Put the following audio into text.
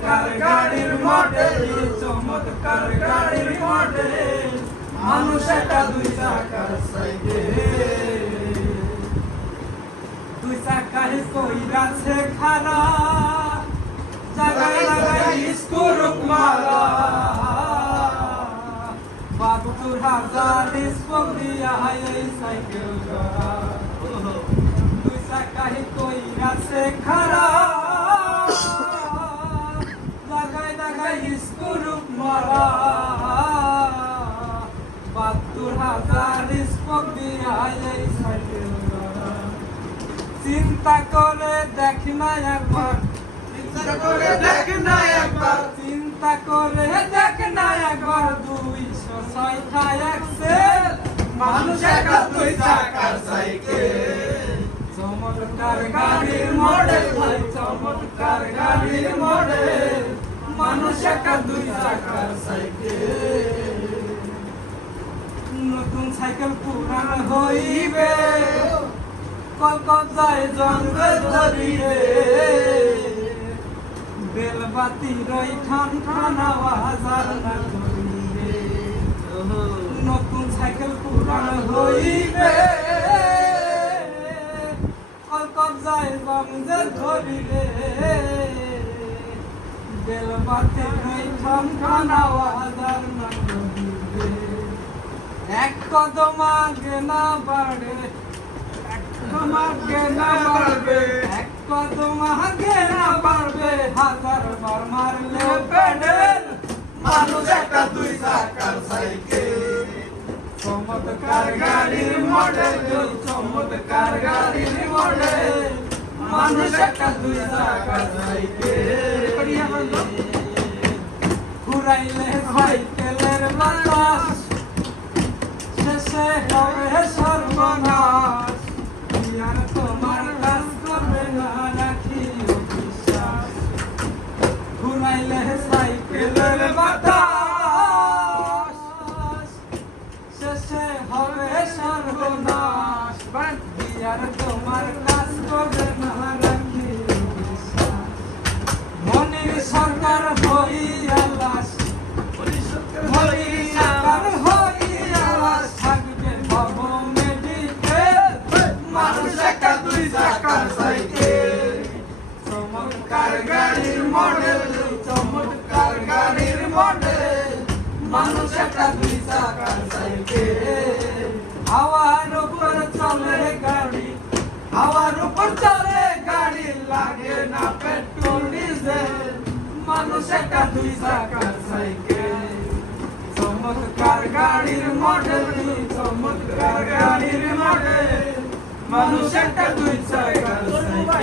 চমৎকার গাড়ির মডেল, চমৎকার গাড়ির মডেল, মানুষ একটা দুই চাকার সাইকেল। দুই চাকায় কইরাছে খারা, জায়গায় লাগাই স্কুরুপ মারা, ৭২,০০০ স্পোক দিয়া এই সাইকেল করা। দুই চাকায় কইরাছে খারা, জায়গায় লাগাই স্কুরুপ মারা, ৭২,০০০ স্পোক দিয়া এই সাইকেল করা। চিন্তা করে দেখ না একবার, চিন্তা করে দেখ না একবার, চিন্তা করে দেখ না একবার, ২০৬টা এক্সেল, মানুষ একটা দুই চাকার সাইকেল। চমৎকার গাড়ির মডেল ভাই, চমৎকার গাড়ির মডেল, মানুষ একটা দুই চাকার সাইকেল। নতুন সাইকেল পুরান হইবে, কলকাতায় জঙ্গল ধরিবে, বেলবাতি রই ঠান ঠান আওয়াজ আর না করিবে। নতুন সাইকেল পুরান হইবে, কলকাতায় জঙ্গল ধরিবে, বেলবাতি রই ঠান ঠান আওয়াজ আর না করিবে। এক কদম আগে না বাড়ে, এক কদম আগে না বাড়বে, এক কদম আগে না বাড়বে, ১০০০ বার মারলে পেডেল, মানুষ একটা দুই চাকার সাইকেল। চমৎকার গাড়ির মডেল, চমৎকার গাড়ির মডেল, মানুষ একটা দুই চাকার সাইকেল। ঘুরাইলে সাইকেলের বাতাস, শেষে হবে সর্বনাশ, আর তোমার কাজ করবে না রাখি বিশ্বাস। ঘুরাইলে সাইকেলের বাতাস, শেষে হবে সর্বনাশ, আর তোমার কাজ করবে না রাখি বিশ্বাস। মনির সরকার হইয়া লাশ, মনির সরকার হইয়া লাশ, থাকবে ভব মেডিকেল, মানুষ একটা দুই চাকার সাইকেল। চমৎকার গাড়ির মডেল, চমৎকার গাড়ির মডেল, মানুষ একটা দুই চাকার সাইকেল। হাওয়ার উপর চলে গাড়ি, হাওয়ার উপর চলে গাড়ি, লাগে না পেট্রোল ডিজেল, মানুষ একটা দুই চাকার সাইকেল। চমৎকার গাড়ির মডেল, চমৎকার গাড়ির মডেল, মানুষ একটা দুই চাকার সাইকেল।